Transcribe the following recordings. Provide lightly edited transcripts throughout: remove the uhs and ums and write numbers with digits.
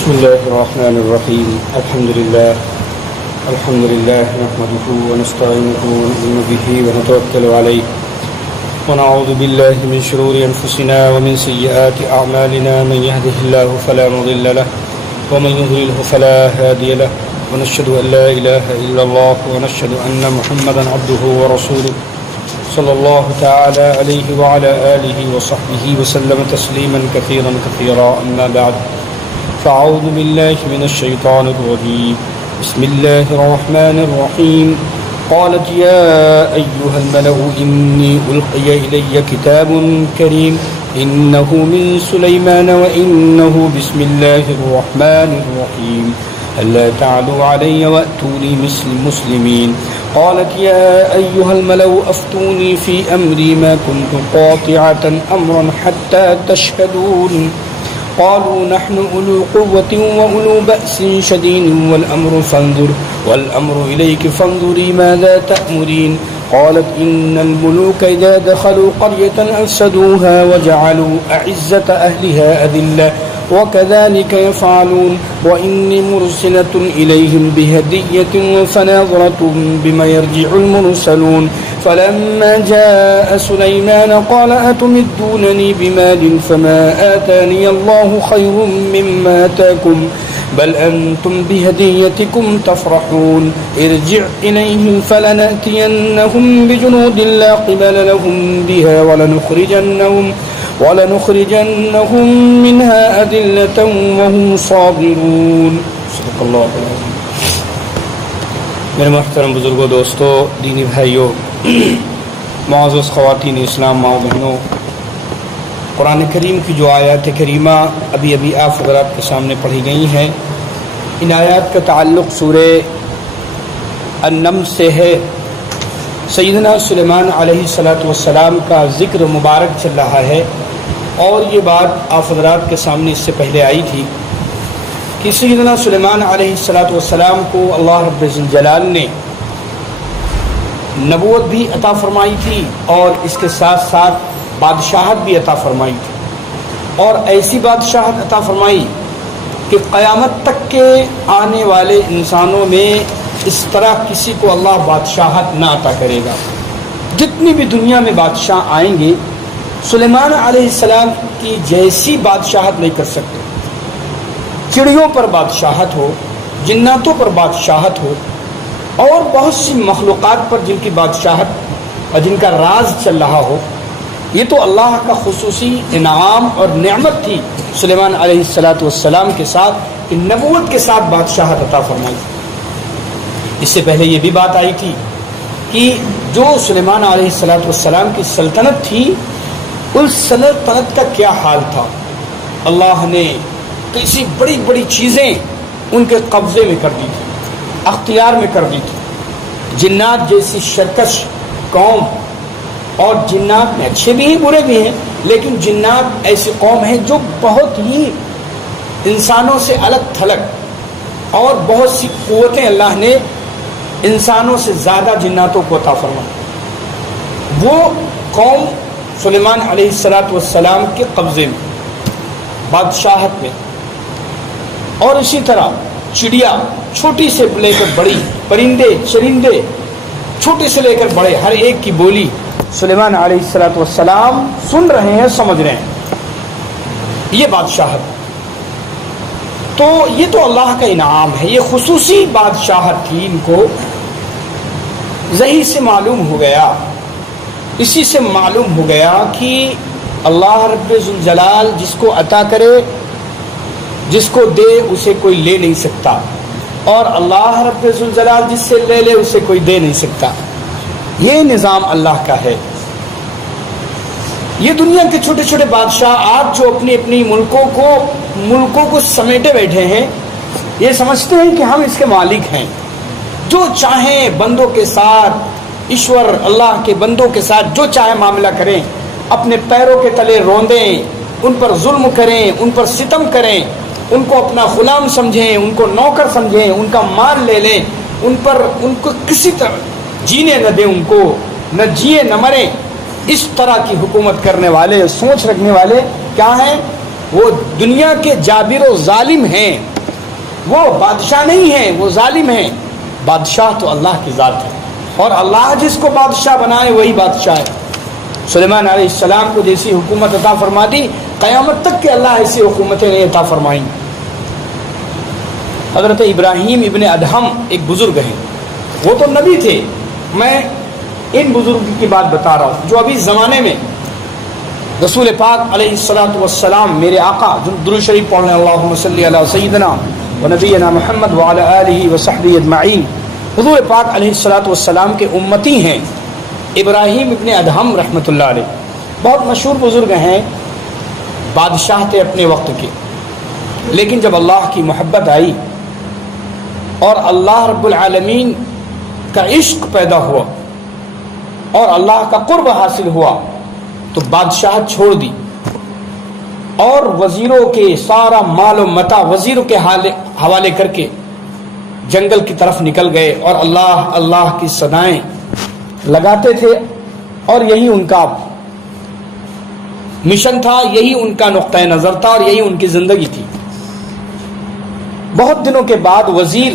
بسم الله الرحمن الرحيم الحمد لله نحمده ونستعينه ونؤمن به ونتوكل عليه ونعوذ بالله من شرور أنفسنا ومن سيئات أعمالنا من يهده الله فلا مضل له ومن يضلله فلا هادي له ونشهد أن لا إله إلا الله ونشهد أن محمدا عبده ورسوله صلى الله تعالى عليه وعلى آله وصحبه وسلم تسليما كثيرا أما بعد فأعوذ بالله من الشيطان الرجيم بسم الله الرحمن الرحيم قالت يا أيها الملأ إني ألقي إلي كتاب كريم إنه من سليمان وإنه بسم الله الرحمن الرحيم ألا تعلوا علي وأتوني مسلمين قالت يا أيها الملأ أفتوني في أمري ما كنت قاطعة أمرا حتى تشهدون قالوا نحن أولو قوة وأولو بأس شديد والأمر إليك فانظري ماذا تأمرين قالت إن الملوك إذا دخلوا قرية أفسدوها وجعلوا أعزة أهلها أذلة وكذلك يفعلون وإني مرسلة إليهم بهدية فناظرة بما يرجع المرسلون فلما جاء سليمان قال أتمدونني بمال فما آتاني الله خير مما آتاكم بل أنتم بهديتكم تفرحون ارجع إليهم فلنأتينهم بجنود لا قبل لهم بها ولنخرجنهم منها أذلة وهم صاغرون صدق اللہ العظیم۔ میرے محترم بزرگوں، دوستو، دینی بھائیوں، معزز خواتین اسلام، ماں بہنوں، قرآن کریم کی جو آیات کریمہ ابھی آپ حضرات کے سامنے پڑھی گئی ہیں، ان آیات کا تعلق سورہ النمل سے ہے۔ سیدنا سلیمان علیہ السلام کا ذکر مبارک چل رہا ہے، اور یہ بات آپ حضرات کے سامنے اس سے پہلے آئی تھی کہ سیدنا سلیمان علیہ السلام کو اللہ رب الجلال نے نبوت بھی عطا فرمائی تھی اور اس کے ساتھ ساتھ بادشاہت بھی عطا فرمائی تھی، اور ایسی بادشاہت عطا فرمائی کہ قیامت تک کے آنے والے انسانوں میں اس طرح کسی کو اللہ بادشاہت نہ عطا کرے گا۔ جتنی بھی دنیا میں بادشاہ آئیں گے، سلیمان علیہ السلام کی جیسی بادشاہت نہیں کر سکتے۔ چڑیوں پر بادشاہت ہو، جناتوں پر بادشاہت ہو، اور بہت سی مخلوقات پر جن کی بادشاہت اور جن کا راز چل رہا ہو، یہ تو اللہ کا خصوصی انعام اور نعمت تھی سلیمان علیہ السلام کے ساتھ کہ نبوت کے ساتھ بادشاہت عطا فرمائی۔ اس سے پہلے یہ بھی بات آئی تھی کہ جو سلیمان علیہ السلام کی سلطنت تھی، اس سلطنت کا کیا حال تھا۔ اللہ نے کیسی بڑی بڑی چیزیں ان کے قبضے میں کر دی تھی، اختیار میں کر دی تھی۔ جنات جیسی شرکش قوم، اور جنات میں اچھے بھی ہیں برے بھی ہیں، لیکن جنات ایسی قوم ہے جو بہت ہی انسانوں سے الگ تھلگ، اور بہت سی قوتیں اللہ نے انسانوں سے زیادہ جناتوں کو عطا فرمائی۔ وہ قوم سلیمان علیہ السلام کے قبضے میں، بادشاہت میں، اور اسی طرح چڑیا چھوٹی سے لے کر بڑی، پرندے چرندے چھوٹے سے لے کر بڑے، ہر ایک کی بولی سلیمان علیہ السلام سن رہے ہیں، سمجھ رہے ہیں۔ یہ بادشاہت تو یہ تو اللہ کا انعام ہے، یہ خصوصی بادشاہت تھی۔ ان کو ذہی سے معلوم ہو گیا، اسی سے معلوم ہو گیا کہ اللہ رب الجلال جس کو عطا کرے، جس کو دے، اسے کوئی لے نہیں سکتا، اور اللہ رب الجلال جس سے لے لے اسے کوئی دے نہیں سکتا۔ یہ نظام اللہ کا ہے۔ یہ دنیا کے چھوٹے چھوٹے بادشاہ آج جو اپنی اپنی ملکوں کو سمیٹے بیٹھے ہیں، یہ سمجھتے ہیں کہ ہم اس کے مالک ہیں، جو چاہیں بندوں کے ساتھ، ایشور اللہ کے بندوں کے ساتھ جو چاہے معاملہ کریں، اپنے پیروں کے تلے روندیں، ان پر ظلم کریں، ان پر ستم کریں، ان کو اپنا غلام سمجھیں، ان کو نوکر سمجھیں، ان کا مال لے لیں، ان کو کسی طرح جینے نہ دیں، ان کو نہ جیے نہ مریں۔ اس طرح کی حکومت کرنے والے، سوچ رکھنے والے کیا ہیں؟ وہ دنیا کے جابر و ظالم ہیں۔ وہ بادشاہ نہیں ہیں، وہ ظالم ہیں، بادشاہ تو اللہ کی ذات ہے، اور اللہ جس کو بادشاہ بنائے وہی بادشاہ ہے۔ سلیمان علیہ السلام کو جیسی حکومت عطا فرما دی، قیامت تک کہ اللہ ایسی حکومتیں نہیں عطا فرمائیں۔ حضرت ابراہیم ابن ادہم ایک بزرگ ہیں، وہ تو نبی تھے، میں ان بزرگ کی بات بتا رہا ہوں جو ابھی زمانے میں رسول پاک علیہ الصلوۃ والسلام میرے آقا درود شریف پڑھنے اللہم صلی علی سیدنا و نبینا محمد وعلی آلہ وصحبہ اجمعین، حضور پاک علیہ الصلوۃ والسلام کے امتی ہیں ابراہیم ابن ادہم رحمۃ اللہ علیہ، بہت مشہور بزرگ ہیں، بادشاہ تھے اپنے وقت کے، لیکن جب اللہ کی محبت آئی اور اللہ رب العالمین کا عشق پیدا ہوا اور اللہ کا قرب حاصل ہوا تو بادشاہت چھوڑ دی اور وزیروں کے سارا مال و متاع وزیروں کے حوالے کر کے جنگل کی طرف نکل گئے اور اللہ اللہ کی صدائیں لگاتے تھے، اور یہی ان کا مشن تھا، یہی ان کا نقطۂ نظر تھا، اور یہی ان کی زندگی تھی۔ بہت دنوں کے بعد وزیر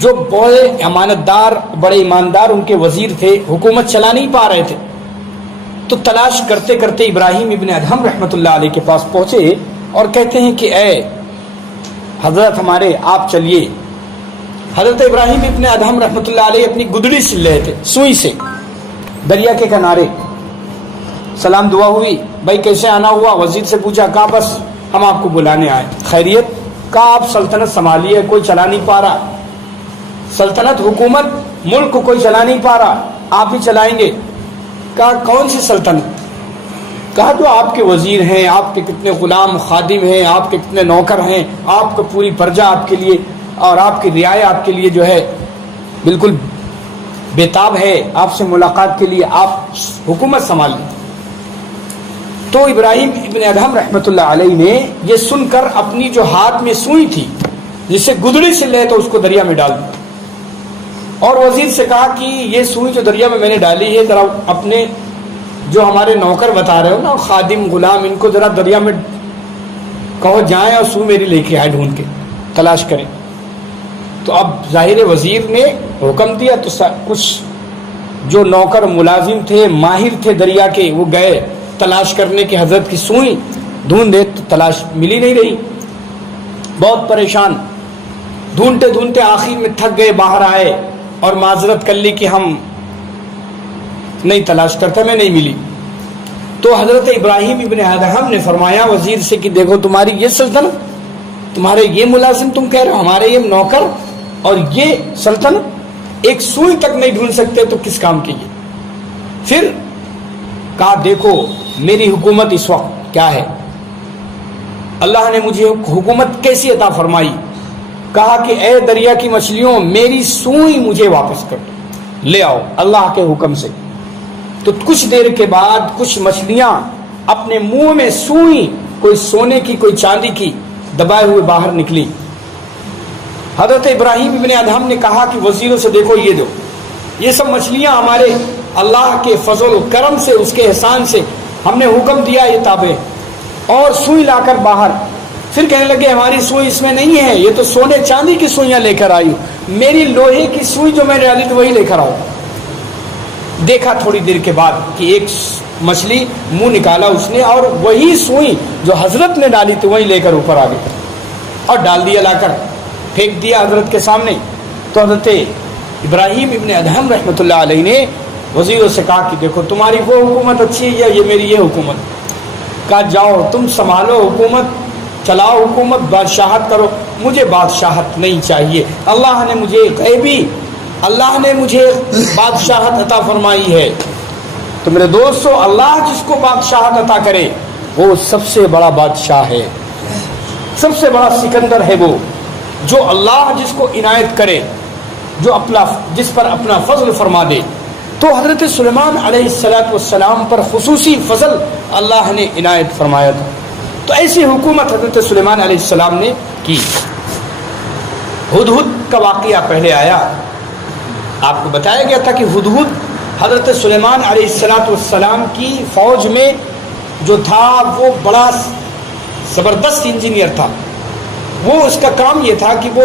جو بڑے امانتدار بڑے ایماندار ان کے وزیر تھے، حکومت چلا نہیں پا رہے تھے، تو تلاش کرتے کرتے ابراہیم ابن ادہم رحمۃ اللہ علیہ کے پاس پہنچے اور کہتے ہیں کہ اے حضرت ہمارے آپ چلیے۔ حضرت ابراہیم ابن ادہم رحمۃ اللہ علیہ اپنی گدڑی سے لے تھے، سوئی سے، دریا کے کنارے، سلام دعا ہوئی، بھائی کیسے آنا ہوا؟ وزیر سے پوچھا، کہا بس ہم آپ کو بلانے آئے۔ خیریت؟ کہا آپ سلطنت سنبھالیے، کوئی چلا نہیں پا رہا، سلطنت حکومت ملک کو کوئی چلا نہیں پا رہا، آپ ہی چلائیں گے۔ کہا کون سی سلطنت؟ کہا جو آپ کے وزیر ہیں، آپ کے کتنے غلام خادم ہیں، آپ کے کتنے نوکر ہیں، آپ کا پوری پرجا آپ کے لیے اور آپ کی رعایا آپ کے لیے جو ہے بالکل بےتاب ہے آپ سے ملاقات کے لیے، آپ حکومت سنبھال لیں۔ تو ابراہیم ابن ادہم رحمۃ اللہ علیہ نے یہ سن کر اپنی جو ہاتھ میں سوئی تھی جسے گدڑی سے لے تو اس کو دریا میں ڈال دی، اور وزیر سے کہا کہ یہ سوئی جو دریا میں نے ڈالی ہے ذرا اپنے جو ہمارے نوکر بتا رہے ہو نا، خادم غلام، ان کو ذرا دریا میں کہو جائیں اور سوئی میری لے کے آئے، ڈھونڈ کے تلاش کریں۔ تو اب ظاہر وزیر نے حکم دیا تو کچھ جو نوکر ملازم تھے ماہر تھے دریا کے، وہ گئے تلاش کرنے کے حضرت کی سوئی ڈھونڈے تو تلاش ملی نہیں رہی، بہت پریشان، ڈھونڈتے ڈھونڈتے آخر میں تھک گئے، باہر آئے اور معذرت کر لی کہ ہم نہیں تلاش کرتے، میں نہیں ملی۔ تو حضرت ابراہیم ابن ادہم نے فرمایا وزیر سے کہ دیکھو تمہاری یہ سلطنت، تمہارے یہ ملازم، تم کہہ رہے ہو ہمارے یہ نوکر، اور یہ سلطنت ایک سوئی تک نہیں ڈھونڈ سکتے تو کس کام کی؟ پھر کہا دیکھو میری حکومت اس وقت کیا ہے، اللہ نے مجھے حکومت کیسی عطا فرمائی؟ کہا کہ اے دریا کی مچھلیوں میری سوئی مجھے واپس کر دو، لے آؤ اللہ کے حکم سے۔ تو کچھ دیر کے بعد کچھ مچھلیاں اپنے منہ میں سوئی، کوئی سونے کی کوئی چاندی کی، دبائے ہوئے باہر نکلی۔ حضرت ابراہیم ابن ادہم نے کہا کہ وزیروں سے دیکھو یہ دو، یہ سب مچھلیاں ہمارے اللہ کے فضل و کرم سے، اس کے احسان سے ہم نے حکم دیا یہ تابع، اور سوئی لا کر باہر۔ پھر کہنے لگے ہماری سوئی اس میں نہیں ہے، یہ تو سونے چاندی کی سوئیاں لے کر آئی ہوں، میری لوہے کی سوئی جو میں نے ڈالی تو وہی لے کر آؤ۔ دیکھا تھوڑی دیر کے بعد کہ ایک مچھلی منہ نکالا اس نے، اور وہی سوئی جو حضرت نے ڈالی تھی وہی لے کر اوپر آ گئی اور ڈال دیا، لا کر پھینک دیا حضرت کے سامنے۔ تو حضرت ابراہیم ابن ادہم رحمۃ اللہ علیہ نے وزیروں سے کہا کہ دیکھو تمہاری وہ حکومت اچھی ہے یا یہ میری یہ حکومت؟ کہا جاؤ تم سنبھالو حکومت، چلاؤ حکومت، بادشاہت کرو، مجھے بادشاہت نہیں چاہیے، اللہ نے مجھے غیبی، اللہ نے مجھے بادشاہت عطا فرمائی ہے۔ تو میرے دوستو اللہ جس کو بادشاہت عطا کرے وہ سب سے بڑا بادشاہ ہے، سب سے بڑا سکندر ہے وہ، جو اللہ جس کو عنایت کرے، جو جس پر اپنا فضل فرما دے۔ تو حضرت سلیمان علیہ السلام پر خصوصی فضل اللہ نے عنایت فرمایا تھا، تو ایسی حکومت حضرت سلیمان علیہ السلام نے کی۔ ہدہد کا واقعہ پہلے آیا، آپ کو بتایا گیا تھا کہ ہدہد حضرت سلیمان علیہ السلام کی فوج میں جو تھا وہ بڑا زبردست انجینئر تھا، وہ اس کا کام یہ تھا کہ وہ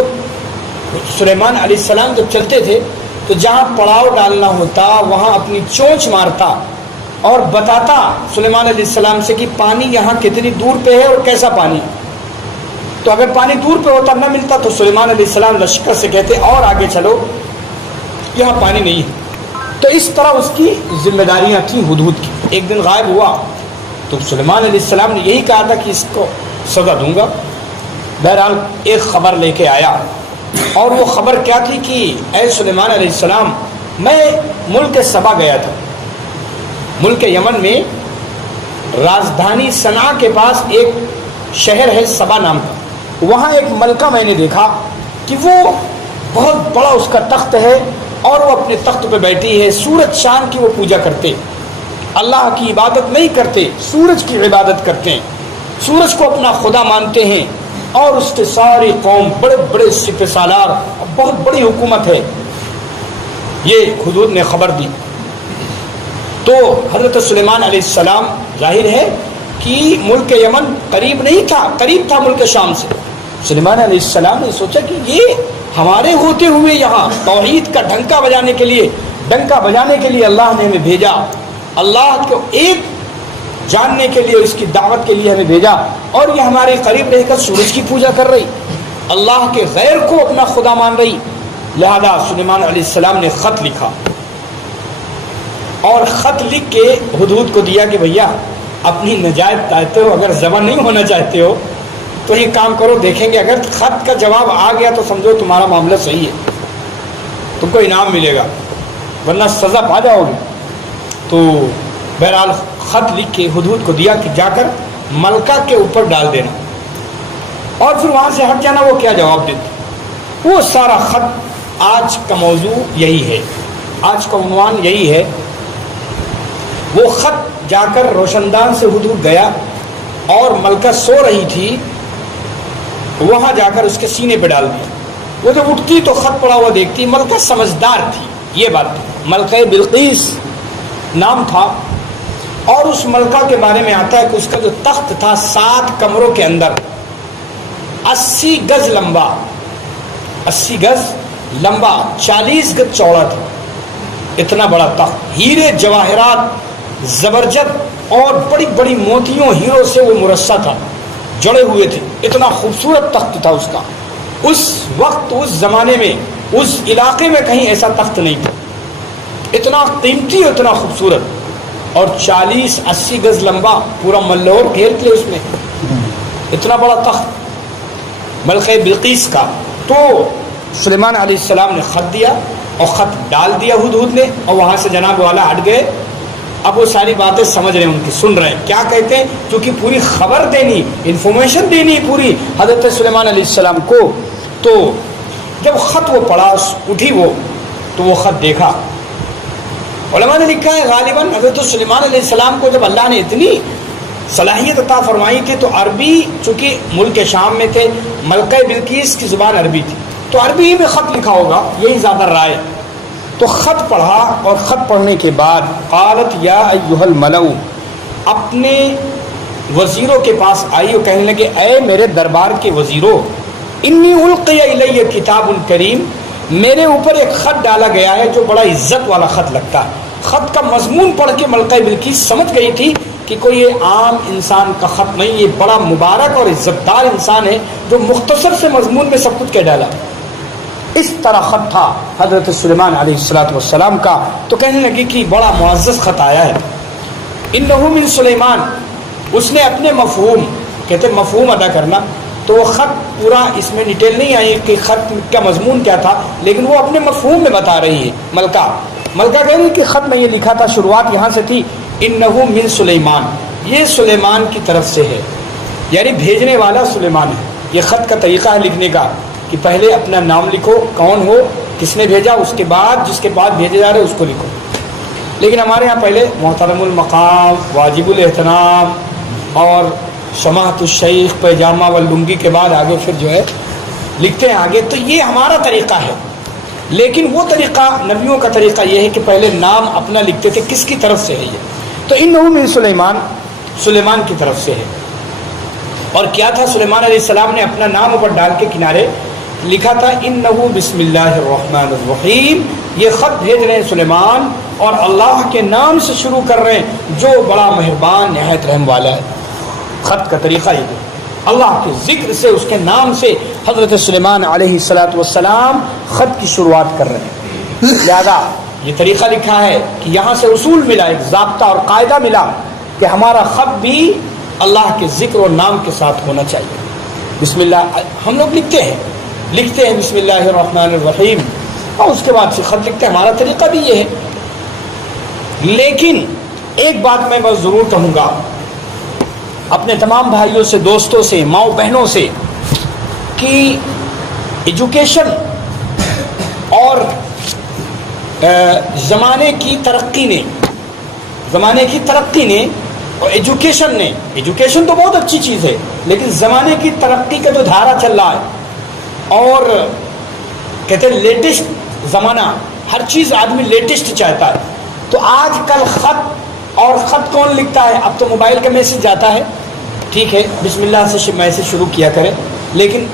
سلیمان علیہ السلام جب چلتے تھے تو جہاں پڑاؤ ڈالنا ہوتا وہاں اپنی چونچ مارتا اور بتاتا سلیمان علیہ السلام سے کہ پانی یہاں کتنی دور پہ ہے اور کیسا پانی. تو اگر پانی دور پہ ہوتا نہ ملتا تو سلیمان علیہ السلام لشکر سے کہتے اور آگے چلو یہاں پانی نہیں ہے. تو اس طرح اس کی ذمہ داریاں تھیں ہدہد کی. ایک دن غائب ہوا تو سلیمان علیہ السلام نے یہی کہا تھا کہ اس کو سزا دوں گا. بہرحال ایک خبر لے کے آیا اور وہ خبر کیا تھی کہ اے سلیمان علیہ السلام میں ملک سبا گیا تھا. ملک یمن میں راجدھانی صنعاء کے پاس ایک شہر ہے سبا نام کا. وہاں ایک ملکہ میں نے دیکھا کہ وہ بہت بڑا اس کا تخت ہے اور وہ اپنے تخت پہ بیٹھی ہے. سورج چاند کی وہ پوجا کرتے, اللہ کی عبادت نہیں کرتے, سورج کی عبادت کرتے ہیں. سورج کو اپنا خدا مانتے ہیں اور اس کے ساری قوم بڑے بڑے سپہ سالار, بہت بڑی حکومت ہے. یہ ہدہد نے خبر دی. تو حضرت سلیمان علیہ السلام ظاہر ہے کہ ملک یمن قریب نہیں تھا, قریب تھا ملک شام سے. سلیمان علیہ السلام نے سوچا کہ یہ ہمارے ہوتے ہوئے یہاں توحید کا ڈنکا بجانے کے لیے اللہ نے ہمیں بھیجا, اللہ کو ایک جاننے کے لیے اس کی دعوت کے لیے ہمیں بھیجا, اور یہ ہمارے قریب رہ کر سورج کی پوجا کر رہی, اللہ کے غیر کو اپنا خدا مان رہی. لہذا سلیمان علیہ السلام نے خط لکھا اور خط لکھ کے ہدہد کو دیا کہ بھیا اپنی نجات چاہتے ہو, اگر ذبح نہیں ہونا چاہتے ہو تو یہ کام کرو, دیکھیں گے اگر خط کا جواب آ گیا تو سمجھو تمہارا معاملہ صحیح ہے, تم کو انعام ملے گا, ورنہ سزا پا جاؤ گے. تو بہرحال خط لکھ کے ہدہد کو دیا کہ جا کر ملکہ کے اوپر ڈال دینا اور پھر وہاں سے ہٹ جانا. وہ کیا جواب دیتے, وہ سارا خط آج کا موضوع یہی ہے, آج کا عنوان یہی ہے. وہ خط جا کر روشندان سے ہدہد گیا اور ملکہ سو رہی تھی, وہاں جا کر اس کے سینے پہ ڈال دیا. وہ جب اٹھتی تو خط پڑا ہوا دیکھتی. ملکہ سمجھدار تھی, یہ بات تھی. ملکہ بلقیس نام تھا, اور اس ملکہ کے بارے میں آتا ہے کہ اس کا جو تخت تھا 7 کمروں کے اندر 80 گز لمبا, 80 گز لمبا, 40 گز چوڑا تھا. اتنا بڑا تخت, ہیرے جواہرات زبرجد اور بڑی بڑی موتیوں ہیروں سے وہ مرصع تھا, جڑے ہوئے تھے. اتنا خوبصورت تخت تھا اس کا. اس وقت اس زمانے میں اس علاقے میں کہیں ایسا تخت نہیں تھا, اتنا قیمتی, اتنا خوبصورت, اور 40-80 گز لمبا, پورا ملور گھیر کے اس میں اتنا بڑا تخت ملکہ بلقیس کا. تو سلیمان علیہ السلام نے خط دیا اور خط ڈال دیا ہدہد نے, اور وہاں سے جناب والا ہٹ گئے. اب وہ ساری باتیں سمجھ رہے ہیں, ان کی سن رہے ہیں کیا کہتے ہیں, کیونکہ پوری خبر دینی, انفارمیشن دینی پوری حضرت سلیمان علیہ السلام کو. تو جب خط وہ پڑھا, اٹھی وہ, تو وہ خط دیکھا. علماء نے لکھا ہے غالباً حضرت سلیمان علیہ السلام کو جب اللہ نے اتنی صلاحیت عطا فرمائی تھی تو عربی, چونکہ ملک شام میں تھے, ملکہ بلقیس کی زبان عربی تھی, تو عربی میں خط لکھا ہوگا, یہی زیادہ رائے. تو خط پڑھا, اور خط پڑھنے کے بعد قالت یا ایھا الملأ, اپنے وزیروں کے پاس آئی اور کہنے لگے اے میرے دربار کے وزیروں, انی القی الی کتاب کریم, میرے اوپر ایک خط ڈالا گیا ہے جو بڑا عزت والا خط لگتا ہے. خط کا مضمون پڑھ کے ملکہ بلقیس سمجھ گئی تھی کہ کوئی یہ عام انسان کا خط نہیں, یہ بڑا مبارک اور عزت دار انسان ہے جو مختصر سے مضمون میں سب کچھ کہہ ڈالا. اس طرح خط تھا حضرت سلیمان علیہ السلام کا. تو کہنے لگی کہ بڑا معزز خط آیا ہے. انہ من سلیمان, اس نے اپنے مفہوم, کہتے مفہوم ادا کرنا, تو وہ خط پورا اس میں ڈیٹیل نہیں آئی کہ خط کا مضمون کیا تھا, لیکن وہ اپنے مفہوم میں بتا رہی ہے. ملکہ کہہ رہی کہ خط میں یہ لکھا تھا, شروعات یہاں سے تھی انہ من سلیمان, یہ سلیمان کی طرف سے ہے, یعنی بھیجنے والا سلیمان ہے. یہ خط کا طریقہ ہے لکھنے کا کہ پہلے اپنا نام لکھو, کون ہو, کس نے بھیجا, اس کے بعد جس کے بعد بھیجے جا رہے اس کو لکھو. لیکن ہمارے ہاں پہلے محترم المقام, واجب الاحترام اور سماحت الشیخ, پیجامہ و لنگی کے بعد آگے پھر جو ہے لکھتے ہیں آگے. تو یہ ہمارا طریقہ ہے, لیکن وہ طریقہ نبیوں کا طریقہ یہ ہے کہ پہلے نام اپنا لکھتے تھے, کس کی طرف سے ہے یہ. تو انہ من سلیمان, سلیمان کی طرف سے ہے. اور کیا تھا سلیمان علیہ السلام نے اپنا نام اوپر ڈال کے کنارے لکھا تھا انہو بسم اللہ الرحمن الرحیم. یہ خط بھیج رہے ہیں سلیمان اور اللہ کے نام سے شروع کر رہے ہیں جو بڑا مہربان نہایت رحم والا ہے. خط کا طریقہ یہ ہے اللہ کے ذکر سے اس کے نام سے حضرت سلیمان علیہ السلام خط کی شروعات کر رہے ہیں. لہذا یہ طریقہ لکھا ہے کہ یہاں سے اصول ملا, ایک ضابطہ اور قاعدہ ملا کہ ہمارا خط بھی اللہ کے ذکر اور نام کے ساتھ ہونا چاہیے. بسم اللہ ہم لوگ لکھتے ہیں بسم اللہ الرحمن الرحیم اور اس کے بعد سے خط لکھتے ہیں, ہمارا طریقہ بھی یہ ہے. لیکن ایک بات میں بس ضرور کہوں گا اپنے تمام بھائیوں سے, دوستوں سے, ماؤں بہنوں سے کہ ایجوکیشن اور زمانے کی ترقی نے اور ایجوکیشن تو بہت اچھی چیز ہے, لیکن زمانے کی ترقی کا جو دھارا چل رہا ہے اور کہتے ہیں لیٹسٹ زمانہ, ہر چیز آدمی لیٹسٹ چاہتا ہے. تو آج کل خط کون لکھتا ہے؟ اب تو موبائل کا میسج آتا ہے, ٹھیک ہے بسم اللہ سے میسج شروع کیا کرے, لیکن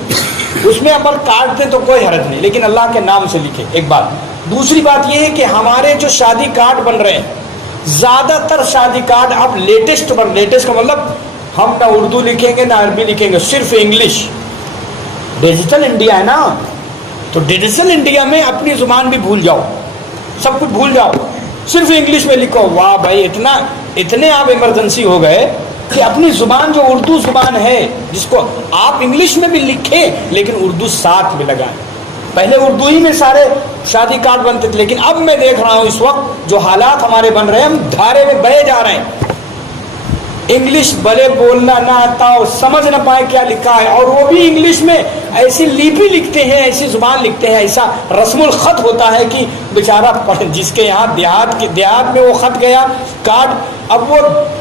اس میں اگر کاٹ دیں تو کوئی حرج نہیں, لیکن اللہ کے نام سے لکھے. ایک بات. دوسری بات یہ ہے کہ ہمارے جو شادی کارڈ بن رہے ہیں, زیادہ تر شادی کارڈ اب لیٹسٹ کا مطلب ہم نہ اردو لکھیں گے نہ عربی لکھیں گے, صرف انگلش. ڈیجیٹل انڈیا ہے نا, تو ڈیجیٹل انڈیا میں اپنی زبان بھی بھول جاؤ, سب کچھ بھول جاؤ, صرف انگلش میں لکھو. واہ بھائی, اتنے آپ ایمرجنسی ہو گئے کہ اپنی زبان جو اردو زبان ہے جس کو آپ انگلش میں بھی لکھیں لیکن اردو ساتھ میں لگائیں. پہلے اردو ہی میں سارے شادی کارڈ بنتے تھے, لیکن اب میں دیکھ رہا ہوں اس وقت جو حالات ہمارے بن رہے ہیں, ہم دھارے میں بہے جا رہے ہیں. انگلش بھلے بولنا نہ آتا ہو, سمجھ نہ پائے کیا لکھا ہے, اور وہ بھی انگلش میں ایسی لیپی لکھتے ہیں, ایسی زبان لکھتے ہیں, ایسا رسم الخط ہوتا ہے کہ بیچارہ جس کے یہاں دیہات میں وہ خط گیا کارڈ, اب وہ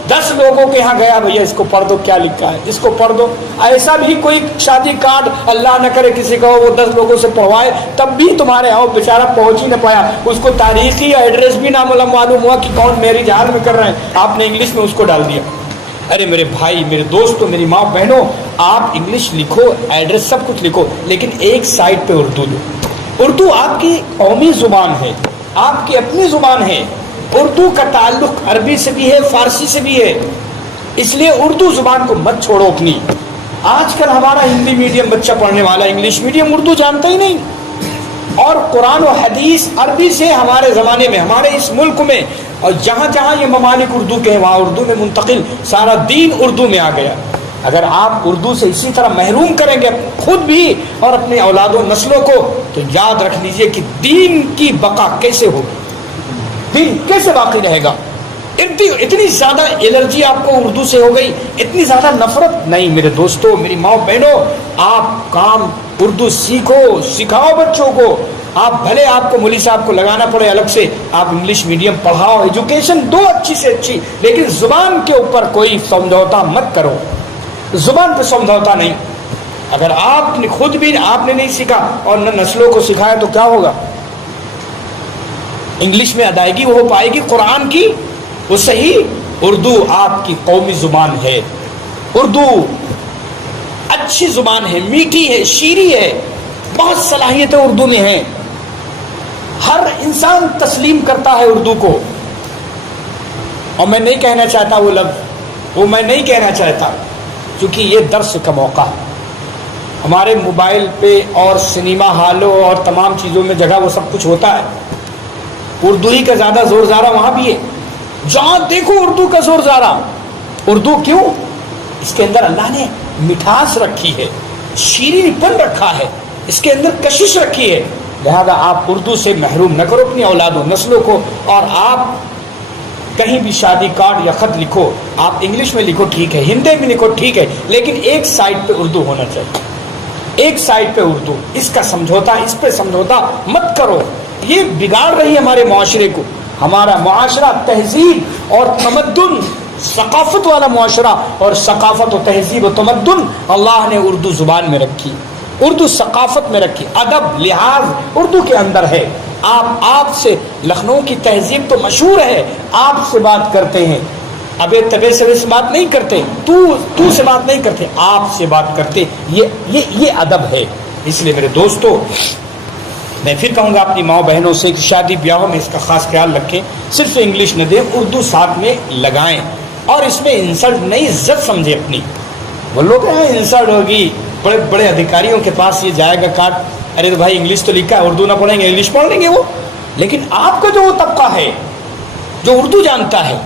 10 لوگوں کے یہاں گیا, بھیا اس کو پڑھ دو کیا لکھا ہے, اس کو پڑھ دو. ایسا بھی کوئی شادی کارڈ اللہ نہ کرے کسی کا وہ 10 لوگوں سے پڑھوائے, تب بھی تمہارے یہاں بیچارہ پہنچ ہی نہ پایا, اس کو تاریخی ایڈریس بھی نہ معلوم ہوا کہ کون میرج ہال میں کر رہے ہیں, آپ نے انگلش میں اس کو ڈال دیا. ارے میرے بھائی, میرے دوستوں, میری ماں بہنوں, آپ انگلش لکھو, ایڈریس سب کچھ لکھو, لیکن ایک سائڈ پہ اردو لو. اردو آپ کی قومی زبان ہے, آپ کی اپنی زبان ہے. اردو کا تعلق عربی سے بھی ہے, فارسی سے بھی ہے, اس لیے اردو زبان کو مت چھوڑو اپنی. آج کل ہمارا ہندی میڈیم بچہ پڑھنے والا انگلش میڈیم اردو جانتا ہی نہیں, اور قرآن و حدیث عربی سے ہمارے زمانے میں, ہمارے اس ملک میں, اور جہاں جہاں یہ ممالک اردو کے ہیں وہاں اردو میں منتقل, سارا دین اردو میں آ گیا. اگر آپ اردو سے اسی طرح محروم کریں گے خود بھی اور اپنے اولاد و نسلوں کو, تو یاد رکھ لیجئے کہ دین کی بقا کیسے ہوگی, دین کیسے باقی رہے گا. اتنی زیادہ الرجی آپ کو اردو سے ہو گئی, اتنی زیادہ نفرت نہیں. میرے دوستوں, میری ماں بہنوں, آپ کام اردو سیکھو, سکھاؤ بچوں کو. آپ بھلے آپ کو مولوی صاحب کو لگانا پڑے الگ سے, آپ انگلش میڈیم پڑھاؤ, ایجوکیشن دو اچھی سے اچھی, لیکن زبان کے اوپر کوئی سمجھوتا مت کرو, زبان پہ سمجھوتا نہیں. اگر آپ نے خود بھی آپ نے نہیں سیکھا اور نہ نسلوں کو سکھایا تو کیا ہوگا؟ انگلش میں ادائیگی وہ ہو پائے گی قرآن کی وہ صحیح. اردو آپ کی قومی زبان ہے, اردو اچھی زبان ہے, میٹھی ہے, شیریں ہے, بہت صلاحیتیں اردو میں ہیں. ہر انسان تسلیم کرتا ہے اردو کو. اور میں نہیں کہنا چاہتا وہ لفظ, وہ میں نہیں کہنا چاہتا, کیونکہ یہ درس کا موقع ہے. ہمارے موبائل پہ اور سنیما ہالوں اور تمام چیزوں میں جگہ وہ سب کچھ ہوتا ہے, اردو ہی کا زیادہ زور زارہ وہاں بھی ہے. جہاں دیکھو اردو کا زور زارہ. اردو کیوں؟ اس کے اندر اللہ نے مٹھاس رکھی ہے, شیریں پن رکھا ہے, اس کے اندر کشش رکھی ہے. لہذا آپ اردو سے محروم نہ کرو اپنی اولاد و نسلوں کو. اور آپ کہیں بھی شادی کارڈ یا خط لکھو, آپ انگلش میں لکھو ٹھیک ہے, ہندی میں لکھو ٹھیک ہے, لیکن ایک سائڈ پہ اردو ہونا چاہیے, ایک سائڈ پہ اردو. اس کا سمجھوتا, اس پہ سمجھوتا مت کرو. یہ بگاڑ رہی ہے ہمارے معاشرے کو. ہمارا معاشرہ تہذیب اور تمدن, ثقافت والا معاشرہ, اور ثقافت و تہذیب و تمدن اللہ نے اردو زبان میں رکھی, اردو ثقافت میں رکھی, ادب لحاظ اردو کے اندر ہے. آپ سے لکھنؤ کی تہذیب تو مشہور ہے, آپ سے بات کرتے ہیں, ابے تبے سے بات نہیں کرتے، تو سے بات نہیں کرتے، آپ سے بات کرتے. یہ ادب ہے. اس لیے میرے دوستو میں پھر کہوں گا اپنی ماؤں بہنوں سے کہ شادی بیاہوں میں اس کا خاص خیال رکھیں. صرف انگلش نہ دیں، اردو ساتھ میں لگائیں، اور اس میں انسلٹ نہیں، عزت سمجھے اپنی. وہ لوگ ہیں انسلٹ ہوگی، بڑے بڑے ادھیکاریوں کے پاس یہ جائے گا کارڈ، ارے تو بھائی انگلش تو لکھا ہے، اردو نہ پڑھیں گے، انگلش پڑھ لیں گے وہ. لیکن آپ کا جو وہ طبقہ ہے جو اردو جانتا ہے،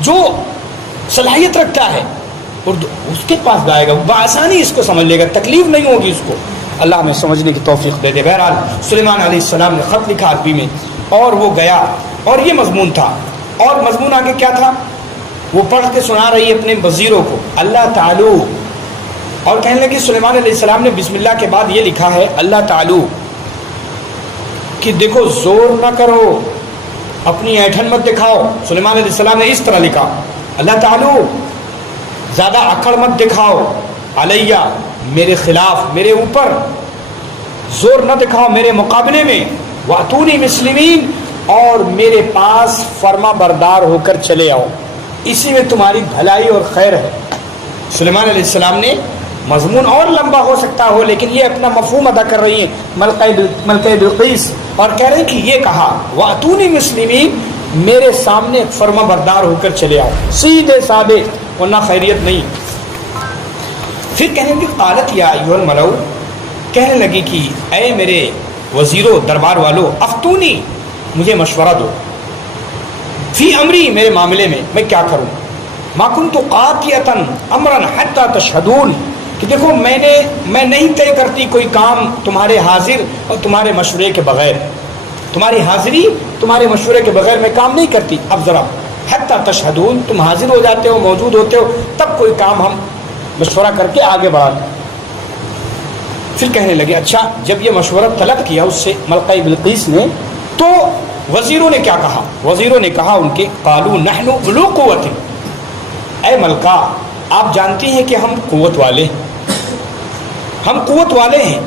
جو صلاحیت رکھتا ہے اردو، اس کے پاس جائے گا، بآسانی اس کو سمجھ لے گا، تکلیف نہیں ہوگی اس کو. اللہ ہمیں سمجھنے کی توفیق دے دے. بہرحال سلیمان علیہ السلام نے خط لکھا عربی میں، اور وہ گیا، اور یہ مضمون تھا. اور مضمون آگے کیا تھا؟ وہ پڑھ کے سنا رہی ہے اپنے وزیروں کو، اللہ تعالی، اور کہنے لگی سلیمان علیہ السلام نے بسم اللہ کے بعد یہ لکھا ہے اللہ تعالی، کہ دیکھو زور نہ کرو، اپنی ایٹھن مت دکھاؤ. سلیمان علیہ السلام نے اس طرح لکھا، اللہ تعالی زیادہ اکڑ مت دکھاؤ، علیہ میرے خلاف، میرے اوپر زور نہ دکھاؤ میرے مقابلے میں، واتونی مسلمین، اور میرے پاس فرما بردار ہو کر چلے آؤ، اسی میں تمہاری بھلائی اور خیر ہے. سلیمان علیہ السلام نے، مضمون اور لمبا ہو سکتا ہو لیکن یہ اپنا مفہوم ادا کر رہی ہیں ملکہ بلقیس، اور کہہ رہے ہیں کہ یہ کہا واتونی مسلمین، میرے سامنے فرما بردار ہو کر چلے آؤ، سیدھے سادے، ورنہ خیریت نہیں. پھر کہنے لگی قالت یا ایھا الملؤ، کہنے لگی کہ اے میرے وزیروں، دربار والو، افتونی، مجھے مشورہ دو، فی امری، میرے معاملے میں کیا کروں. ما کنت قاطعۃ امرا حتی تشہدون، کہ دیکھو میں نہیں طے کرتی کوئی کام تمہارے حاضر اور تمہارے مشورے کے بغیر، تمہاری حاضری تمہارے مشورے کے بغیر میں کام نہیں کرتی. اب ذرا حتی تشہدون، تم حاضر ہو جاتے ہو، موجود ہوتے ہو، تب کوئی کام ہم مشورہ کر کے آگے بڑھاتے. پھر کہنے لگے اچھا، جب یہ مشورہ طلب کیا اس سے ملکہ بلقیس نے، تو وزیروں نے کیا کہا؟ وزیروں نے کہا ان کے، قالوا نحن اولو قوت، اے ملکہ آپ جانتی ہیں کہ ہم قوت والے ہیں، ہم قوت والے ہیں،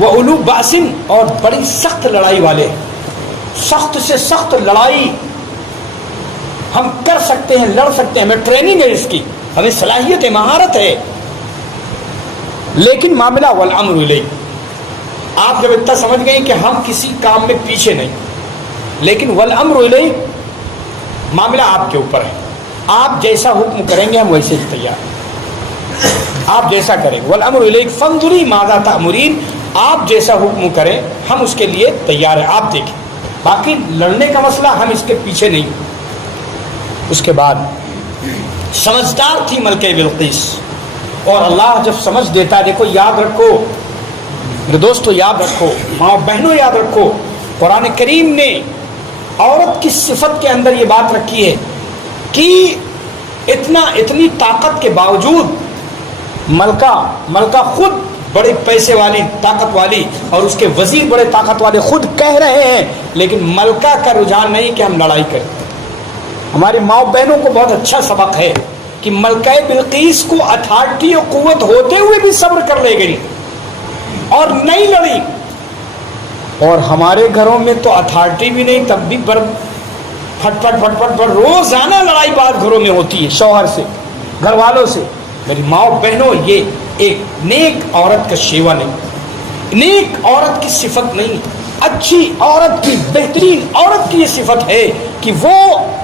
وَأُولُو بَأْسٍ، اور بڑی سخت لڑائی والے ہیں، سخت سے سخت لڑائی ہم کر سکتے ہیں، لڑ سکتے ہیں، ہمیں ٹریننگ ہے اس کی، ہمیں صلاحیت ہے، مہارت ہے. لیکن معاملہ والامر الیک، آپ جب اتنا سمجھ گئے کہ ہم کسی کام میں پیچھے نہیں، لیکن والامر الیک، معاملہ آپ کے اوپر ہے، آپ جیسا حکم کریں گے ہم ویسے ہی تیار ہیں، آپ جیسا کریں. والامر الیک فانظری ماذا تأمرین، آپ جیسا حکم کریں ہم اس کے لیے تیار ہیں، آپ دیکھیں، باقی لڑنے کا مسئلہ ہم اس کے پیچھے نہیں. اس کے بعد سمجھدار تھی ملکہ بلقیس، اور اللہ جب سمجھ دیتا ہے، دیکھو یاد رکھو میرے دوستو، یاد رکھو ماں بہنوں، یاد رکھو قرآن کریم نے عورت کی صفت کے اندر یہ بات رکھی ہے کہ اتنی طاقت کے باوجود ملکہ خود بڑے پیسے والی، طاقت والی، اور اس کے وزیر بڑے طاقت والے خود کہہ رہے ہیں، لیکن ملکہ کا رجحان نہیں کہ ہم لڑائی کریں. ہماری ماں بہنوں کو بہت اچھا سبق ہے کہ ملکہ بلقیس کو اتھارٹی اور قوت ہوتے ہوئے بھی صبر کر لے گئی اور نہیں لڑی. اور ہمارے گھروں میں تو اتھارٹی بھی نہیں، تب بھی پھٹ پھٹ روزانہ لڑائی بات گھروں میں ہوتی ہے، شوہر سے، گھر والوں سے. میری ماں بہنوں، یہ ایک نیک عورت کا شیوا نہیں، نیک عورت کی صفت نہیں، اچھی عورت کی، بہترین عورت کی یہ صفت ہے کہ وہ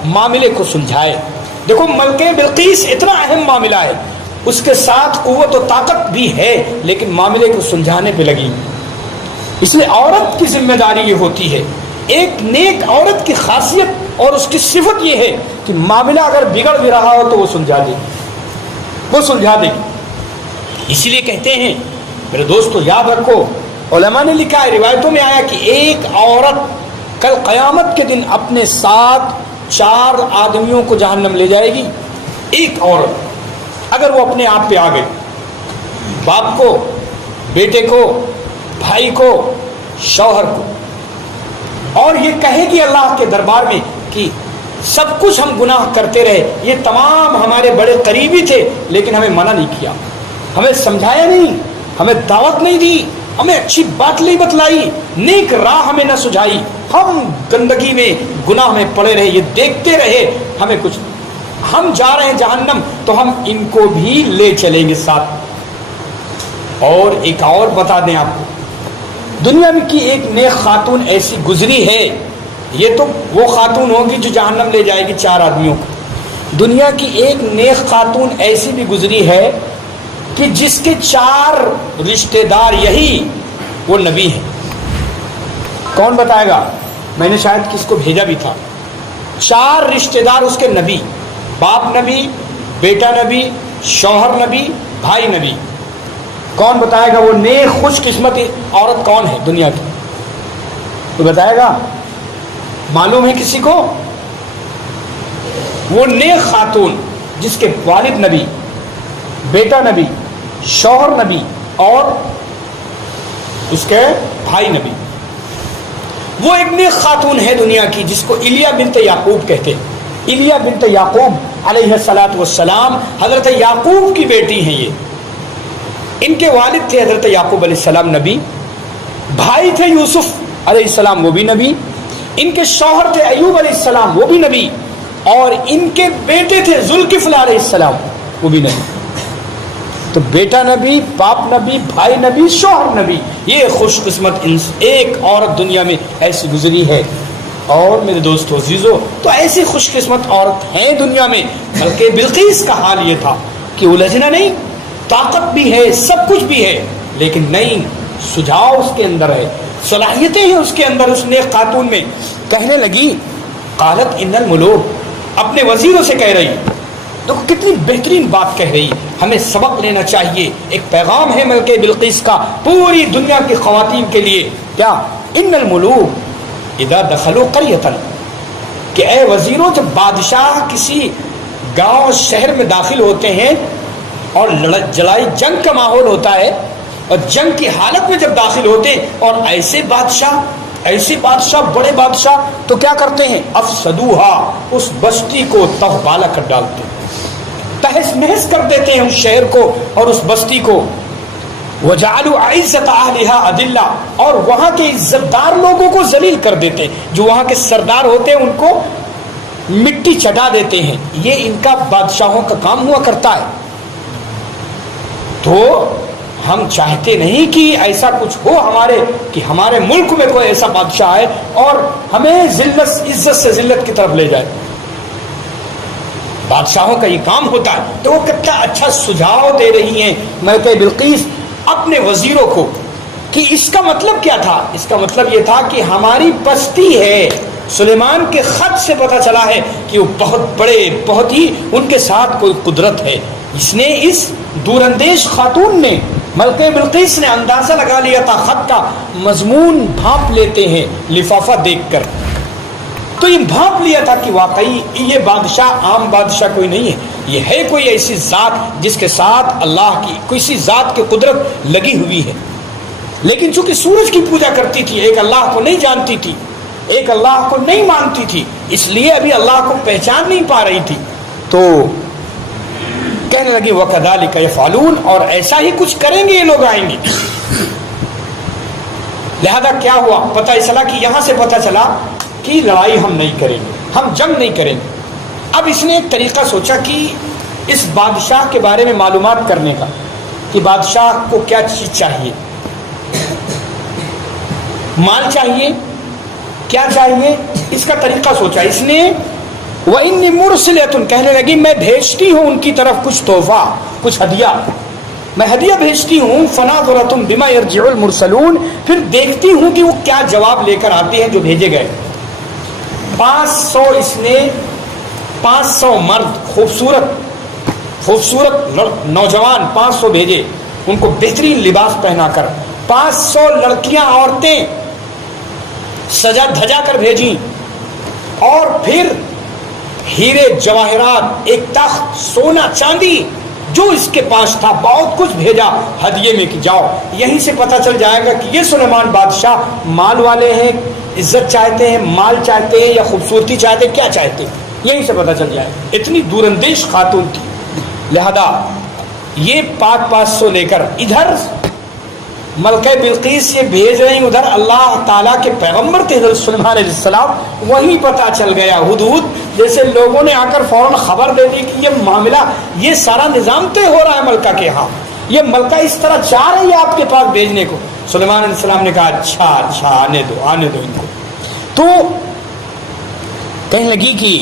معاملے کو سلجھائے. دیکھو ملکہ بلقیس اتنا اہم معاملہ ہے، اس کے ساتھ قوت و طاقت بھی ہے، لیکن معاملے کو سلجھانے پہ لگی. اس لیے عورت کی ذمہ داری یہ ہوتی ہے، ایک نیک عورت کی خاصیت اور اس کی صفت یہ ہے کہ معاملہ اگر بگڑ بھی رہا ہو تو وہ سلجھا دے گی، وہ سلجھا دے گی. اسی لیے کہتے ہیں میرے دوستو، یاد رکھو، علماء نے لکھا ہے، روایتوں میں آیا کہ ایک عورت کل قیامت کے دن اپنے ساتھ 4 آدمیوں کو جہنم لے جائے گی. ایک عورت اگر وہ اپنے آپ پہ آ گئی، باپ کو، بیٹے کو، بھائی کو، شوہر کو، اور یہ کہے گی اللہ کے دربار میں کہ سب کچھ ہم گناہ کرتے رہے، یہ تمام ہمارے بڑے قریبی تھے لیکن ہمیں منع نہیں کیا، ہمیں سمجھایا نہیں، ہمیں دعوت نہیں دی، ہمیں اچھی بات نہیں بتلائی، نیک راہ ہمیں نہ سجھائی، ہم گندگی میں، گناہ میں پڑے رہے، یہ دیکھتے رہے، ہمیں کچھ ہم جا رہے ہیں جہنم تو ہم ان کو بھی لے چلیں گے ساتھ۔ اور ایک اور بتا دیں آپ کو، دنیا میں کی ایک نیک خاتون ایسی گزری ہے، یہ تو وہ خاتون ہوگی جو جہنم لے جائے گی 4 آدمیوں کو، دنیا کی ایک نیک خاتون ایسی بھی گزری ہے کہ جس کے 4 رشتہ دار یہی وہ نبی ہیں۔ کون بتائے گا؟ میں نے شاید کس کو بھیجا بھی تھا، 4 رشتہ دار اس کے نبی، باپ نبی، بیٹا نبی، شوہر نبی، بھائی نبی۔ کون بتائے گا وہ نیک خوش قسمت عورت کون ہے دنیا کی؟ تو بتائے گا؟ معلوم ہے کسی کو؟ وہ نیک خاتون جس کے والد نبی، بیٹا نبی، شوہر نبی اور اس کے بھائی نبی، وہ ایک نیک خاتون ہے دنیا کی جس کو الیہ بنت یعقوب کہتے ہیں۔ الیہ بنت یعقوب علیہ الصلوۃ والسلام حضرت یعقوب کی بیٹی ہیں یہ۔ ان کے والد تھے حضرت یعقوب علیہ السلام نبی، بھائی تھے یوسف علیہ السلام وہ بھی نبی، ان کے شوہر تھے ایوب علیہ السلام وہ بھی نبی، اور ان کے بیٹے تھے ذوالکفل علیہ السلام وہ بھی نبی۔ تو بیٹا نبی، باپ نبی، بھائی نبی، شوہر نبی، یہ خوش قسمت ایک عورت دنیا میں ایسی گزری ہے۔ اور میرے دوستو عزیزو، تو ایسی خوش قسمت عورت ہیں دنیا میں، بلکہ بلقیس کا حال یہ تھا کہ الجھنا نہیں، طاقت بھی ہے، سب کچھ بھی ہے، لیکن نہیں، سجھاؤ اس کے اندر ہے، صلاحیتیں ہیں اس کے اندر، اس نیک خاتون میں۔ کہنے لگی قالت ان الملوک، اپنے وزیروں سے کہہ رہی، دیکھو کتنی بہترین بات کہہ رہی، ہمیں سبق لینا چاہیے، ایک پیغام ہے ملکہ بلقیس کا پوری دنیا کی خواتین کے لیے۔ کیا؟ ان الملوک اذا دخلوا قریۃ، کہ اے وزیروں جب بادشاہ کسی گاؤں شہر میں داخل ہوتے ہیں اور جلائی جنگ کا ماحول ہوتا ہے، اور جنگ کی حالت میں جب داخل ہوتے ہیں، اور ایسے بادشاہ بڑے بادشاہ تو کیا کرتے ہیں؟ افسدوہا، اس بستی کو تہبالا کر ڈالتے ہیں، تہس نہس کر دیتے ہیں اس شہر کو اور اس بستی کو۔ وجعلوا عزت اہلھا اذلہ، اور وہاں کے عزت دار لوگوں کو ذلیل کر دیتے ہیں، جو وہاں کے سردار ہوتے ہیں ان کو مٹی چٹا دیتے ہیں۔ یہ ان کا بادشاہوں کا کام ہوا کرتا ہے۔ تو ہم چاہتے نہیں کہ ایسا کچھ ہو کہ ہمارے ملک میں کوئی ایسا بادشاہ ہے اور ہمیں عزت سے ذلت کی طرف لے جائے۔ بادشاہوں کا یہ کام ہوتا ہے۔ تو وہ کتنا اچھا سجھاؤ دے رہی ہیں ملکہ بلقیس اپنے وزیروں کو، کہ اس کا مطلب کیا تھا؟ اس کا مطلب یہ تھا کہ ہماری پستی ہے، سلیمان کے خط سے پتہ چلا ہے کہ وہ بہت بڑے، بہت ہی ان کے ساتھ کوئی قدرت ہے۔ اس نے، اس دور اندیش خاتون نے، ملکہ بلقیس نے اندازہ لگا لیا تھا، خط کا مضمون بھانپ لیتے ہیں لفافہ دیکھ کر، تو یہ بھانپ لیا تھا کہ واقعی یہ بادشاہ عام بادشاہ کوئی نہیں ہے، یہ ہے کوئی ایسی ذات جس کے ساتھ اللہ کی کسی ذات کی قدرت لگی ہوئی ہے۔ لیکن چونکہ سورج کی پوجا کرتی تھی، ایک اللہ کو نہیں جانتی تھی، ایک اللہ کو نہیں مانتی تھی، اس لیے ابھی اللہ کو پہچان نہیں پا رہی تھی، تو کہنے لگی وَكَذَلِكَ يَفْعَلُونَ، اور ایسا ہی کچھ کریں گے یہ لوگ، آئیں گے۔ لہذا کیا ہوا؟ پتہ چلا کہ یہاں سے پتہ چلا کہ لڑائی ہم نہیں کریں گے، ہم جنگ نہیں کریں گے۔ اب اس نے ایک طریقہ سوچا کہ اس بادشاہ کے بارے میں معلومات کرنے کا، کہ بادشاہ کو کیا چیز چاہیے، مال چاہیے، کیا چاہیے، اس کا طریقہ سوچا اس نے۔ وَإِنِّي مُرْسِلَةٌ، کہنے لگی میں بھیجتی ہوں ان کی طرف کچھ تحفہ، کچھ ہدیہ، میں ہدیہ بھیجتی ہوں۔ فَنَاظِرَةٌ بِمَا يَرْجِعُ الْمُرْسَلُونَ، پھر دیکھتی ہوں کہ وہ کیا جواب لے کر آتے ہیں جو بھیجے گئے۔ 500 اس نے 500 مرد، خوبصورت نوجوان 500 بھیجے، ان کو بہترین لباس پہنا کر۔ 500 لڑکیاں، عورتیں سجا دھجا کر بھیجی، اور پھر ہیرے جواہرات، ایک تخت، سونا چاندی جو اس کے پاس تھا، بہت کچھ بھیجا ہدیے میں کہ جاؤ۔ یہیں سے پتہ چل جائے گا کہ یہ سلیمان بادشاہ مال والے ہیں، عزت چاہتے ہیں، مال چاہتے ہیں، یا خوبصورتی چاہتے ہیں، کیا چاہتے ہیں، یہیں سے پتہ چل جائے گا۔ اتنی دور اندیش خاتون تھی، لہذا یہ 500 لے کر ادھر ملکہ بلقیس یہ بھیج رہی، ادھر اللہ تعالیٰ کے پیغمبر تھے حضرت سلیمان علیہ السلام، وہیں پتہ چل گیا ہدہد جیسے لوگوں نے آ کر فوراً خبر دے دی کہ یہ معاملہ، یہ سارا نظام طے ہو رہا ہے ملکہ کے ہاں، یہ ملکہ اس طرح چاہ رہی ہے آپ کے پاس بھیجنے کو۔ سلیمان علیہ السلام نے کہا اچھا آنے دو ان کو۔ تو کہنے لگی کہ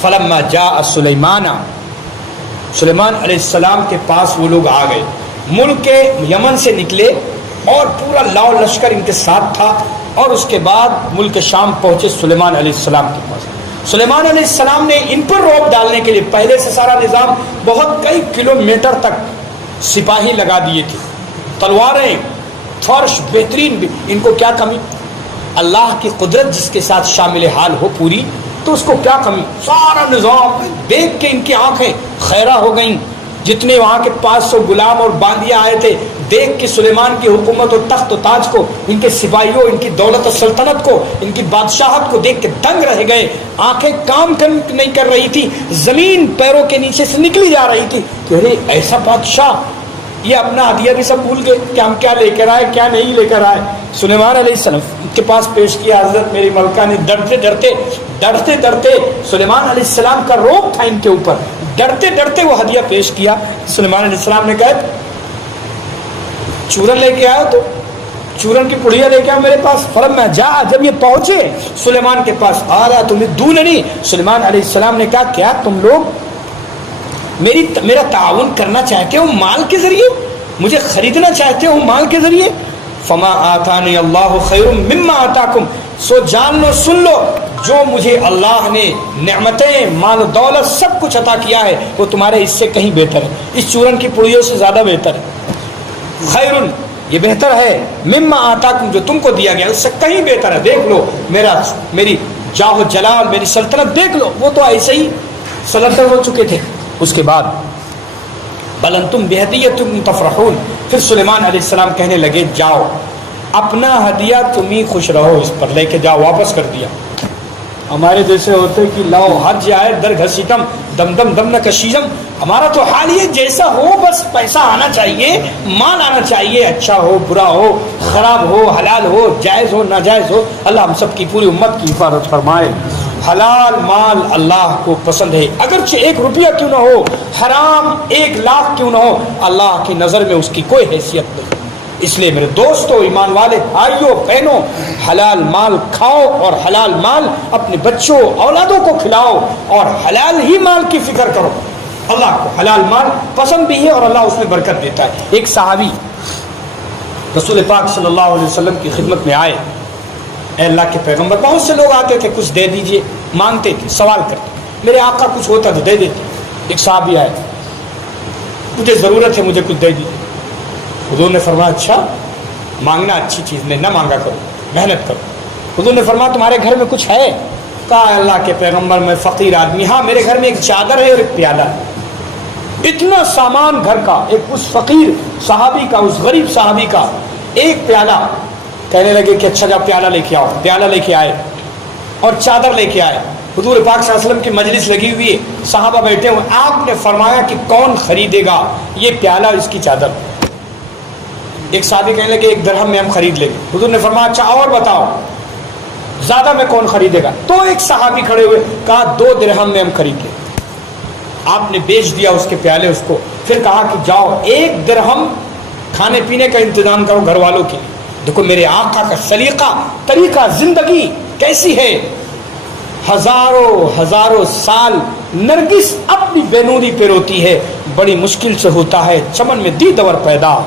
فلما جاء سلیمان علیہ السلام کے پاس وہ لوگ آ گئے، ملک یمن سے نکلے اور پورا لاؤ لشکر ان کے ساتھ تھا، اور اس کے بعد ملک شام پہنچے سلیمان علیہ السلام کے پاس۔ سلیمان علیہ السلام نے ان پر روک ڈالنے کے لیے پہلے سے سارا نظام، بہت کئی کلومیٹر تک سپاہی لگا دیے تھے، تلواریں، فرش بہترین، ان کو کیا کمی؟ اللہ کی قدرت جس کے ساتھ شامل حال ہو پوری، تو اس کو کیا کمی؟ سارا نظام دیکھ کے ان کی آنکھیں خیرہ ہو گئیں۔ جتنے وہاں کے 500 غلام اور باندیاں آئے تھے، دیکھ کے سلیمان کی حکومت اور تخت و تاج کو، ان کے سپاہیوں، ان کی دولت و سلطنت کو، ان کی بادشاہت کو دیکھ کے دنگ رہ گئے۔ آنکھیں کام نہیں کر رہی تھی، زمین پیروں کے نیچے سے نکلی جا رہی تھی کہ ارے ایسا بادشاہ، یہ اپنا ہدیہ بھی سب بھول گئے کہ ہم کیا لے کر آئے کیا نہیں لے کر آئے۔ سلیمان علیہ السلام کے پاس پیش کیا، حضرت میری ملکہ نے ڈرتے ڈرتے سلیمان علیہ السلام کا روب تھا ان کے اوپر، ڈرتے ڈرتے وہ ہدیہ پیش کیا۔ سلیمان علیہ السلام نے کہا چورن لے کے آیا، تو چورن کی پڑیا لے کے آؤ میرے پاس۔ فلما جاء، جب یہ پہنچے سلیمان کے پاس، آ رہا تمہیں دوننی، سلیمان علیہ السلام نے کہا کیا تم لوگ میرا تعاون کرنا چاہتے ہو مال کے ذریعے، مجھے خریدنا چاہتے ہو مال کے ذریعے؟ فما آتانی اللہ خیر مما آتاکم، سو جان لو سن لو، جو مجھے اللہ نے نعمتیں، مال و دولت سب کچھ عطا کیا ہے، وہ تمہارے اس سے کہیں بہتر ہے، اس چورن کی پڑیوں سے زیادہ بہتر ہے۔ خیر، یہ بہتر ہے، مما آتاکم، جو تم کو دیا گیا اس سے کہیں بہتر ہے۔ دیکھ لو میری جاہ و جلال، میری سلطنت دیکھ لو، وہ تو ایسے ہی سلطنت ہو چکے تھے۔ اس کے بعد بل انتم بہدیتکم تفرحون، پھر سلیمان علیہ السلام کہنے لگے جاؤ اپنا ہدیہ تم ہی خوش رہو، اس پر لے کے جاؤ، واپس کر دیا۔ ہمارے جیسے ہوتے کہ لاؤ حج آئے در گھسیٹم دم دم دم نہ کشیزم، ہمارا تو حال یہ جیسا ہو بس پیسہ آنا چاہیے، مال آنا چاہیے، اچھا ہو برا ہو، خراب ہو حلال ہو، جائز ہو ناجائز ہو، اللہ ہم سب کی پوری امت کی حفاظت فرمائے۔ حلال مال اللہ کو پسند ہے، اگرچہ 1 روپیہ کیوں نہ ہو، حرام 1 لاکھ کیوں نہ ہو، اللہ کی نظر میں اس کی کوئی حیثیت نہیں۔ اس لیے میرے دوستو، ایمان والے بھائیوں بہنوں، حلال مال کھاؤ اور حلال مال اپنے بچوں اولادوں کو کھلاؤ، اور حلال ہی مال کی فکر کرو۔ اللہ کو حلال مال پسند بھی ہے اور اللہ اس میں برکت دیتا ہے۔ ایک صحابی رسول پاک صلی اللہ علیہ وسلم کی خدمت میں آئے، اے اللہ کے پیغمبر، بہت سے لوگ آتے تھے، کچھ دے دیجئے، مانگتے تھے، سوال کرتے، میرے آقا کچھ ہوتا تو دے دیتے۔ ایک صحابی آئے، مجھے ضرورت ہے، مجھے کچھ دے دیجیے۔ حضور نے فرمایا اچھا، مانگنا اچھی چیز نہیں، نہ مانگا کرو، محنت کرو۔ حضور نے فرمایا تمہارے گھر میں کچھ ہے؟ کہا اللہ کے پیغمبر میں فقیر آدمی، ہاں میرے گھر میں ایک چادر ہے اور ایک پیالہ ہے۔ اتنا سامان گھر کا، ایک اس فقیر صحابی کا، اس غریب صحابی کا ایک پیالہ۔ کہنے لگے کہ اچھا جا پیالہ لے کے آؤ۔ پیالہ لے کے آئے اور چادر لے کے آئے۔ حضور پاک صلی اللہ علیہ وسلم کی مجلس لگی ہوئی ہے، صحابہ بیٹھے ہوئے، آپ نے فرمایا کہ کون خریدے گا یہ پیالہ اور اس کی چادر؟ ایک صحابی کہنے لگے 1 درہم میں ہم خرید لیں گے۔ حضور نے فرمایا اچھا اور بتاؤ زیادہ میں کون خریدے گا؟ تو ایک صحابی کھڑے ہوئے، کہا 2 درہم میں ہم خرید لیں۔ آپ نے بیچ دیا اس کے پیالے اس کو، پھر کہا کہ جاؤ 1 درہم کھانے پینے کا انتظام کرو گھر والوں کے لیے۔ دیکھو میرے آقا کا سلیقہ، طریقہ زندگی کیسی ہے۔ ہزاروں سال نرگس اپنی بینوری پہ روتی ہے، بڑی مشکل سے ہوتا ہے چمن میں دیدور پیدا،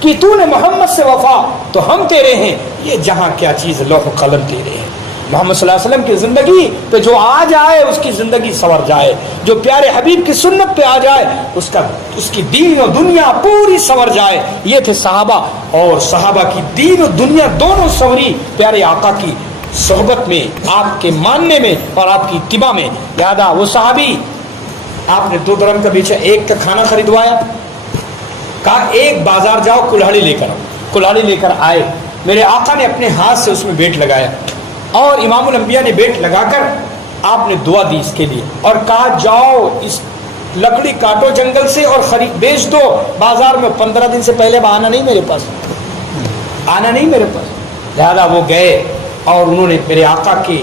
کہ تو نے محمد سے وفا تو ہم تیرے ہیں، یہ جہاں کیا چیز لوح و قلم تیرے ہیں۔ محمد صلی اللہ علیہ وسلم کی زندگی پہ جو آ جائے اس کی زندگی سنور جائے، جو پیارے حبیب کی سنت پہ آ جائے اس کی دین و دنیا پوری سنور جائے۔ یہ تھے صحابہ، اور صحابہ کی دین و دنیا دونوں سنوری پیارے آقا کی صحبت میں، آپ کے ماننے میں اور آپ کی اتباع میں۔ یاد وہ صحابی، آپ نے 2 درہم کا بیچا، 1 کا کھانا خریدوایا، کہا 1 بازار جاؤ کلہاڑی لے کر آؤ۔ کلہاڑی لے کر آئے، میرے آقا نے اپنے ہاتھ سے اس میں بیٹ لگایا، اور امام الانبیاء نے بیٹ لگا کر آپ نے دعا دی اس کے لیے، اور کہا جاؤ اس لکڑی کاٹو جنگل سے اور خرید بیچ دو بازار میں، 15 دن سے پہلے آنا نہیں میرے پاس، آنا نہیں میرے پاس۔ لہذا وہ گئے اور انہوں نے میرے آقا کے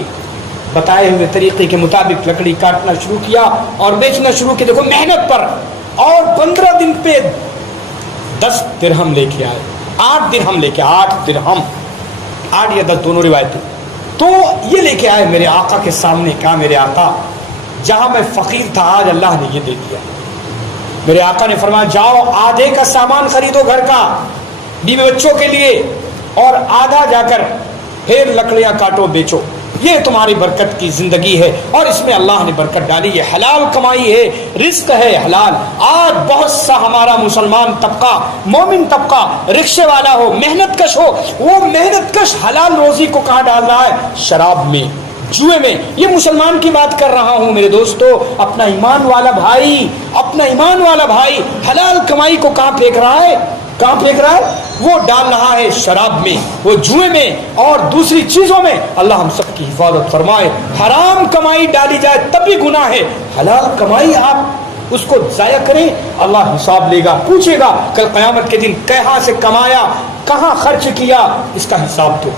بتائے ہوئے طریقے کے مطابق لکڑی کاٹنا شروع کیا اور بیچنا شروع کیا. دیکھو محنت پر. اور 15 دن پہ 10 درہم لے کے آئے, 8 درہم لے کے, 8 درہم, 8 یا 10 دونوں روایتیں. تو یہ لے کے آئے میرے آقا کے سامنے. کہا میرے آقا جہاں میں فقیر تھا آج اللہ نے یہ دے دیا. میرے آقا نے فرمایا جاؤ آدھے کا سامان خریدو گھر کا بیوی بچوں کے لیے, اور آدھا جا کر پھر لکڑیاں کاٹو بیچو. یہ تمہاری برکت کی زندگی ہے, اور اس میں اللہ نے برکت ڈالی. یہ حلال کمائی ہے, رزق ہے حلال. آج بہت سا ہمارا مسلمان طبقہ, مومن طبقہ, رکشے والا ہو, محنت کش ہو, وہ محنت کش حلال روزی کو کہاں ڈال رہا ہے؟ شراب میں, جوئے میں. یہ مسلمان کی بات کر رہا ہوں میرے دوستو. اپنا ایمان والا بھائی, اپنا ایمان والا بھائی حلال کمائی کو کہاں پھینک رہا ہے؟ کہاں پھینک رہا ہے؟ وہ ڈال رہا ہے شراب میں, وہ جوئے میں اور دوسری چیزوں میں. اللہ ہم سب کی حفاظت فرمائے. حرام کمائی ڈالی جائے تب بھی گناہ ہے. حلال کمائی آپ اس کو ضائع کریں, اللہ حساب لے گا, پوچھے گا کل قیامت کے دن کہاں سے کمایا, کہاں خرچ کیا, اس کا حساب دو,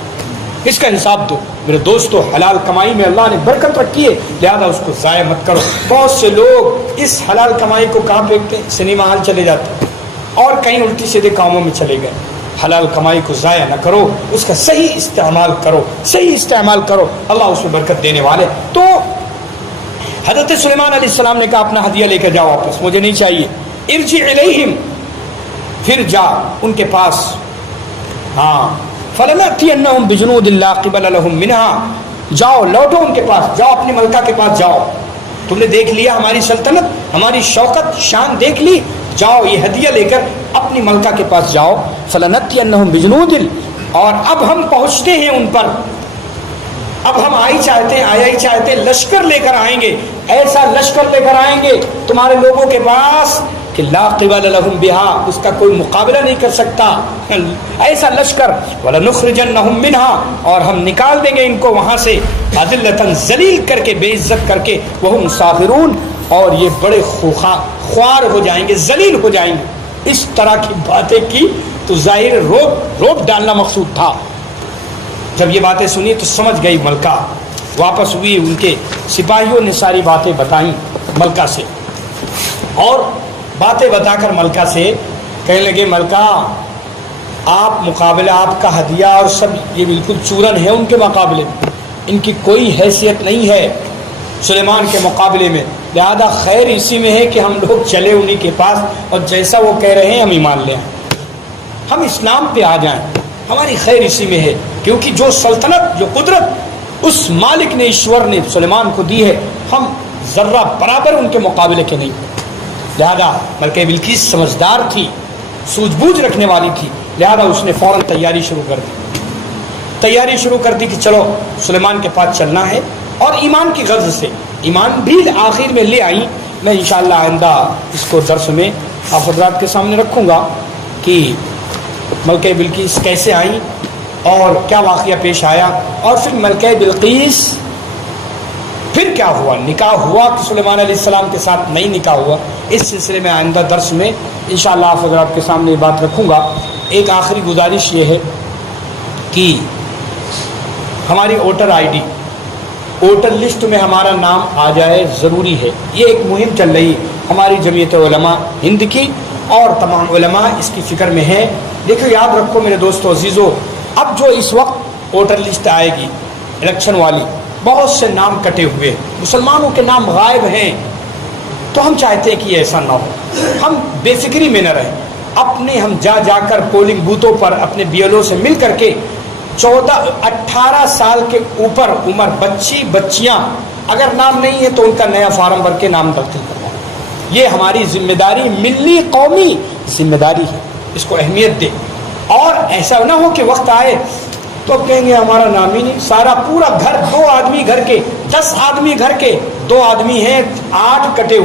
اس کا حساب دو. میرے دوستو حلال کمائی میں اللہ نے برکت رکھی ہے, لہذا اس کو ضائع مت کرو. بہت سے لوگ اس حلال کمائی کو کہاں پھینکتے ہیں؟ سنیما ہال چلے جاتے ہیں اور کہیں الٹی سیدھے کاموں میں چلے گئے. حلال کمائی کو ضائع نہ کرو, اس کا صحیح استعمال کرو, صحیح استعمال کرو, اللہ اس میں برکت دینے والے. تو حضرت سلیمان علیہ السلام نے کہا اپنا ہدیہ لے کر جاؤ واپس, مجھے نہیں چاہیے. ارجع الیہم, پھر جا ان کے پاس. ہاں فلنأتینہم بجنود لا قبل لہم منہا, جاؤ لوٹو ان کے پاس, جاؤ اپنی ملکہ کے پاس جاؤ. تم نے دیکھ لیا ہماری سلطنت, ہماری شوکت, شان دیکھ لی, جاؤ یہ ہدیہ لے کر اپنی ملکہ کے پاس جاؤ. فلنأتینہم بجنود, اور اب ہم پہنچتے ہیں ان پر. اب ہم آیا ہی چاہتے لشکر لے کر آئیں گے, ایسا لشکر لے کر آئیں گے تمہارے لوگوں کے پاس کہ لا قبل لہم بہا, اس کا کوئی مقابلہ نہیں کر سکتا. ایسا لشکر. وَلَنُخْرِجَنَّهُمْ مِنْهَا, اور ہم نکال دیں گے ان کو وہاں سے, أَذِلَّةً ذلیل کر کے, بے عزت کر کے. وَهُمْ صَاغِرُونَ, اور یہ بڑے خوار ہو جائیں گے, ذلیل ہو جائیں گے. اس طرح کی باتیں کی تو ظاہر روب ڈالنا مقصود تھا. جب یہ باتیں سنی تو سمجھ گئی ملکہ, واپس ہوئی, ان کے سپاہیوں نے ساری باتیں بتائیں ملکہ سے, اور باتیں بتا کر ملکہ سے کہنے لگے ملکہ آپ مقابلہ, آپ کا ہدیہ اور سب یہ بالکل چورن ہے ان کے مقابلے میں, ان کی کوئی حیثیت نہیں ہے سلیمان کے مقابلے میں. لہذا خیر اسی میں ہے کہ ہم لوگ چلے انہی کے پاس, اور جیسا وہ کہہ رہے ہیں ہم ایمان لے آئیں, ہم اسلام پہ آ جائیں. ہماری خیر اسی میں ہے, کیونکہ جو سلطنت, جو قدرت اس مالک نے, ایشور نے سلیمان کو دی ہے, ہم ذرہ برابر ان کے مقابلے کے نہیں. لہذا ملکہ بلقیس سمجھدار تھی, سوجھ بوجھ رکھنے والی تھی, لہذا اس نے فوراً تیاری شروع کر دی کہ چلو سلیمان کے پاس چلنا ہے. اور ایمان کی غرض سے, ایمان بھی آخر میں لے آئی. میں انشاءاللہ آئندہ اس کو درس میں آپ حضرات کے سامنے رکھوں گا کہ ملکہ بلقیس کیسے آئیں اور کیا واقعہ پیش آیا, اور پھر ملکہ بلقیس پھر کیا ہوا, نکاح ہوا کہ سلیمان علیہ السلام کے ساتھ نہیں نکاح ہوا. اس سلسلے میں آئندہ درس میں انشاءاللہ آپ حضرات کے سامنے یہ بات رکھوں گا. ایک آخری گزارش یہ ہے کہ ہماری voter I D, voter list میں ہمارا نام آ جائے, ضروری ہے. یہ ایک مہم چل رہی ہے ہماری جمعیت علماء ہند کی, اور تمام علماء اس کی فکر میں ہیں. دیکھو یاد رکھو میرے دوستو عزیزو, اب جو اس وقت ووٹر لسٹ آئے گی الیکشن والی, بہت سے نام کٹے ہوئے, مسلمانوں کے نام غائب ہیں. تو ہم چاہتے ہیں کہ ایسا نہ ہو, ہم بے فکری میں نہ رہیں. اپنے ہم جا کر پولنگ بوتھوں پر اپنے بی ایل او سے مل کر کے 18 سال کے اوپر عمر بچیاں اگر نام نہیں ہے تو ان کا نیا فارم بھر کے نام داخل کروائیں. یہ ہماری ذمہ داری, ملی قومی ذمہ داری ہے, اس کو اہمیت دے. اور ایسا نہ ہو کہ وقت آئے تو کہیں گے ہمارا نام ہی نہیں. سارا پورا گھر, 2 آدمی گھر کے, 10 آدمی گھر کے, 2 آدمی ہیں, 8 کٹے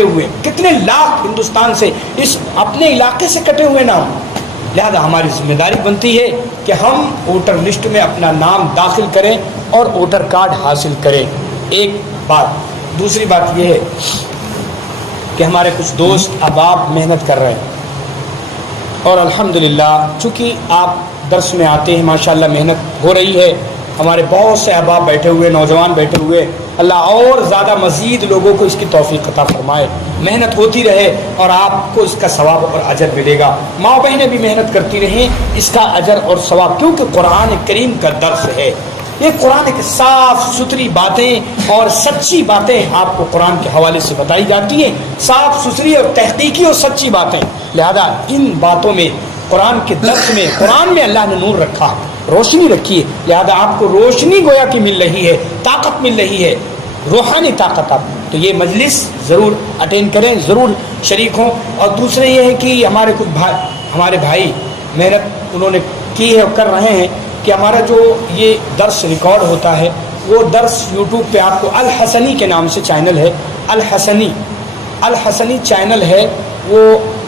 ہوئے, کتنے لاکھ ہندوستان سے, اس اپنے علاقے سے کٹے ہوئے نام. لہذا ہماری ذمہ داری بنتی ہے کہ ہم ووٹر لسٹ میں اپنا نام داخل کریں اور ووٹر کارڈ حاصل کریں. ایک بات. دوسری بات یہ ہے کہ ہمارے کچھ دوست احباب محنت کر رہے ہیں, اور الحمدللہ چونکہ آپ درس میں آتے ہیں, ماشاءاللہ محنت ہو رہی ہے, ہمارے بہت سے احباب بیٹھے ہوئے، نوجوان بیٹھے ہوئے، اللہ اور زیادہ مزید لوگوں کو اس کی توفیق عطا فرمائے، محنت ہوتی رہے اور آپ کو اس کا ثواب اور اجر ملے گا۔ ماں بہنیں بھی محنت کرتی رہیں، اس کا اجر اور ثواب، کیونکہ قرآن کریم کا درس ہے یہ۔ قرآن کی صاف ستھری باتیں اور سچی باتیں آپ کو قرآن کے حوالے سے بتائی جاتی ہیں، صاف ستھری اور تحقیقی اور سچی باتیں، لہذا ان باتوں میں، قرآن کے درس میں، قرآن میں اللہ نے نور رکھا، روشنی رکھی ہے، لہذا آپ کو روشنی گویا کی مل رہی ہے، طاقت مل رہی ہے، روحانی طاقت آپ۔ تو یہ مجلس ضرور اٹینڈ کریں، ضرور شریک ہوں۔ اور دوسرے یہ ہے کہ ہمارے بھائی محنت انہوں نے کی ہے اور کر رہے ہیں کہ ہمارا جو یہ درس ریکارڈ ہوتا ہے وہ درس یوٹیوب پہ آپ کو الحسنی کے نام سے چینل ہے، الحسنی چینل ہے، وہ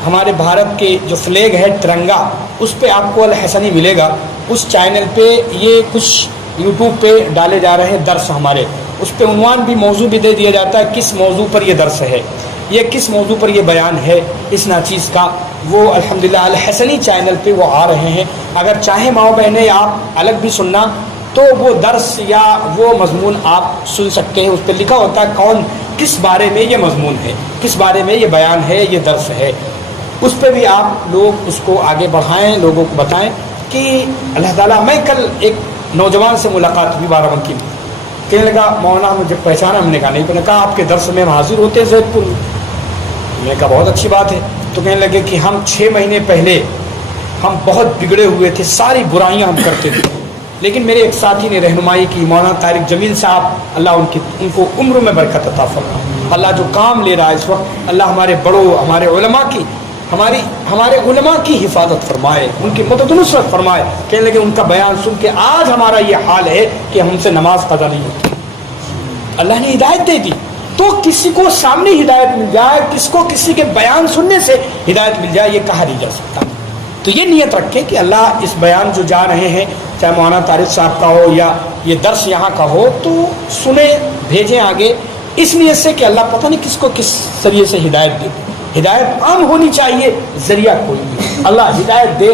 ہمارے بھارت کے جو فلیگ ہے ترنگا، اس پہ آپ کو الحسنی ملے گا۔ اس چینل پہ یہ کچھ یوٹیوب پہ ڈالے جا رہے ہیں درس ہمارے، اس پہ عنوان بھی، موضوع بھی دے دیا جاتا ہے کس موضوع پر یہ درس ہے، یہ کس موضوع پر یہ بیان ہے اس ناچیز کا، وہ الحمدللہ الحسنی چینل پہ وہ آ رہے ہیں۔ اگر چاہیں ماں بہنیں آپ الگ بھی سننا تو وہ درس یا وہ مضمون آپ سن سکتے ہیں، اس پہ لکھا ہوتا ہے کون کس بارے میں یہ مضمون ہے، کس بارے میں یہ بیان ہے، یہ درس ہے، اس پہ بھی آپ لوگ اس کو آگے بڑھائیں، لوگوں کو بتائیں کہ اللہ تعالیٰ۔ میں کل ایک نوجوان سے ملاقات ہوئی بارہ بنکی میں، کہنے لگا مولانا مجھے پہچانا، ہم نے کہا نہیں، میں نے کہا آپ کے درس میں ہم حاضر ہوتے ہیں زید پور میں، میں نے کہا بہت اچھی بات ہے۔ تو کہنے لگے کہ ہم 6 مہینے پہلے ہم بہت بگڑے ہوئے تھے، ساری برائیاں ہم کرتے تھے، لیکن میرے ایک ساتھی نے رہنمائی کی، مولانا طارق جمیل صاحب، اللہ ان کو عمر میں برکت عطا فرمائے۔ اللہ جو کام لے رہا ہے اس وقت، اللہ ہمارے بڑوں، ہمارے علماء کی، ہمارے علماء کی حفاظت فرمائے، ان کی مدد و نصرت فرمائے۔ کہنے لگے ان کا بیان سن کے آج ہمارا یہ حال ہے کہ ہم سے نماز قضا نہیں ہوتی۔ اللہ نے ہدایت دے دی، تو کسی کو سامنے ہدایت مل جائے، کس کو کسی کے بیان سننے سے ہدایت مل جائے، یہ کہا نہیں جا سکتا۔ تو یہ نیت رکھیں کہ اللہ اس بیان جو جا رہے ہیں، چاہے مولانا طارق صاحب کا ہو یا یہ درس یہاں کا ہو، تو سنیں، بھیجیں آگے، اس نیت سے کہ اللہ پتہ نہیں کس کو کس ذریعے سے ہدایت دے۔ ہدایت عام ہونی چاہیے، ذریعہ کوئی نہیں، اللہ ہدایت دے،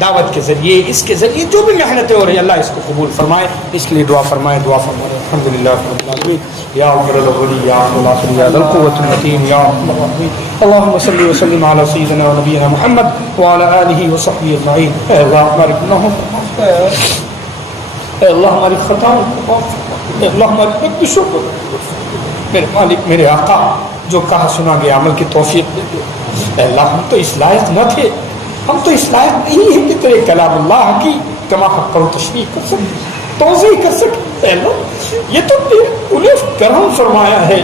دعوت کے ذریعے، اس کے ذریعے جو بھی محنتیں ہو رہی ہیں اللہ اس کو قبول فرمائے، اس کے لیے دعا فرمائے، دعا فرمائے۔ الحمدللہ رب العالمین، یا اکبر الاولین، یا اکبر الاخرین، یا ذا القوۃ المتین، یا ارحم الراحمین، اللهم صل وسلم علی سیدنا و نبینا محمد وعلی آلہ وصحبہ اجمعین۔ اے اللہ ہمارے گناہوں کو معاف کر، اے اللہ ہماری خطاؤں کو معاف کر، اے اللہ ہماری لغزشوں کو معاف کر، میرے مالک، میرے آقا، جو کہا سنا گیا عمل کی توفیق دے دو۔ اے اللہ ہم تو اس لائق نہ تھے، ہم تو اس لائق نہیں ہیں کہ تیرے کلام اللہ کی کما حق و تشریح کر سکیں، توضیح کر سکیں۔ اے اللہ یہ تو نے کرم فرمایا ہے،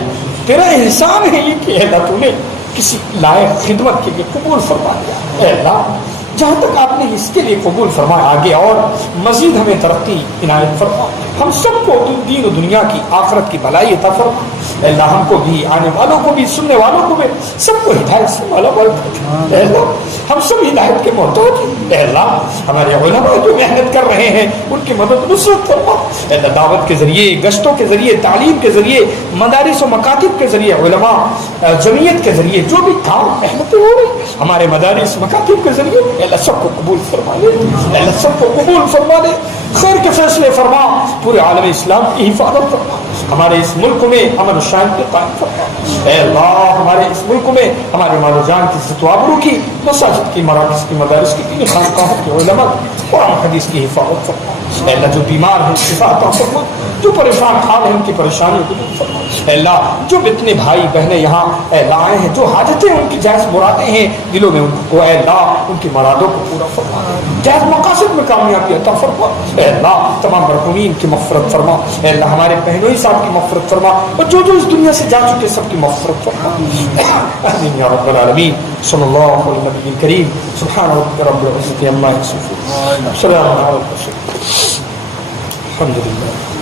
تیرا احسان ہے یہ کہ اے اللہ تو نے کسی لائق خدمت کے لیے قبول فرما لیا۔ اے اللہ جہاں تک آپ نے اس کے لیے قبول فرمایا، آگے اور مزید ہمیں ترقی عنایت فرما، ہم سب کو دین و دنیا کی، آخرت کی بھلائی عطا فرما۔ اے اللہ ہم کو بھی، آنے والوں کو بھی، سننے والوں کو بھی، سب کو ہدایت سے مالا مال کر۔ اے اللہ ہم سب ہدایت کے محتاج ہیں۔ اے اللہ ہمارے علماء جو محنت کر رہے ہیں ان کی مدد نصرت فرما۔ اے اللہ دعوت کے ذریعے، گشتوں کے ذریعے، تعلیم کے ذریعے، مدارس و مکاتب کے ذریعے، علماء جمعیت کے ذریعے جو بھی کام محنتیں ہو رہی ہمارے مدارس مکاتب کے ذریعے، اے اللہ سب کو قبول فرما لے، اے اللہ سب کو قبول فرما لے، خیر کے فیصلے فرما، پورے عالم اسلام کی حفاظت فرما، ہمارے اس ملک میں امن و شان کے قائم فرما۔ اے اللہ ہمارے اس ملک میں ہمارے مال و جان کی عزت و آبرو کی، مساجد کی، مراکز کی، مدارس کی، دینی خانقاہوں کی، علماء قرآن حدیث کی حفاظت فرما۔ اے اللہ جو بیمار ہیں شفا عطا فرما، جو پریشان حال ہیں ان کی پریشانیوں کو دور فرما۔ اے اللہ جو اتنے بھائی بہنیں یہاں اے اللہ آئے ہیں، جو حاجتیں ان کی جائز مرادیں ہیں دلوں میں، ان کو اے اللہ ان کی مرادوں کو پورا فرما، جائز مقاصد میں کامیابی عطا فرما۔ اے اللہ تمام مرحومین کی مغفرت فرما۔ اے اللہ ہمارے بہنوئی صاحب کی مغفرت فرما، اور جو اس دنیا سے جا چکے سب کی مغفرت فرما۔ آمین یا رب العالمین۔ صلی اللہ علیہ نبی کریم، سبحان ربک رب العزۃ عما یصفون، سلام علی المرسلین، الحمد للہ۔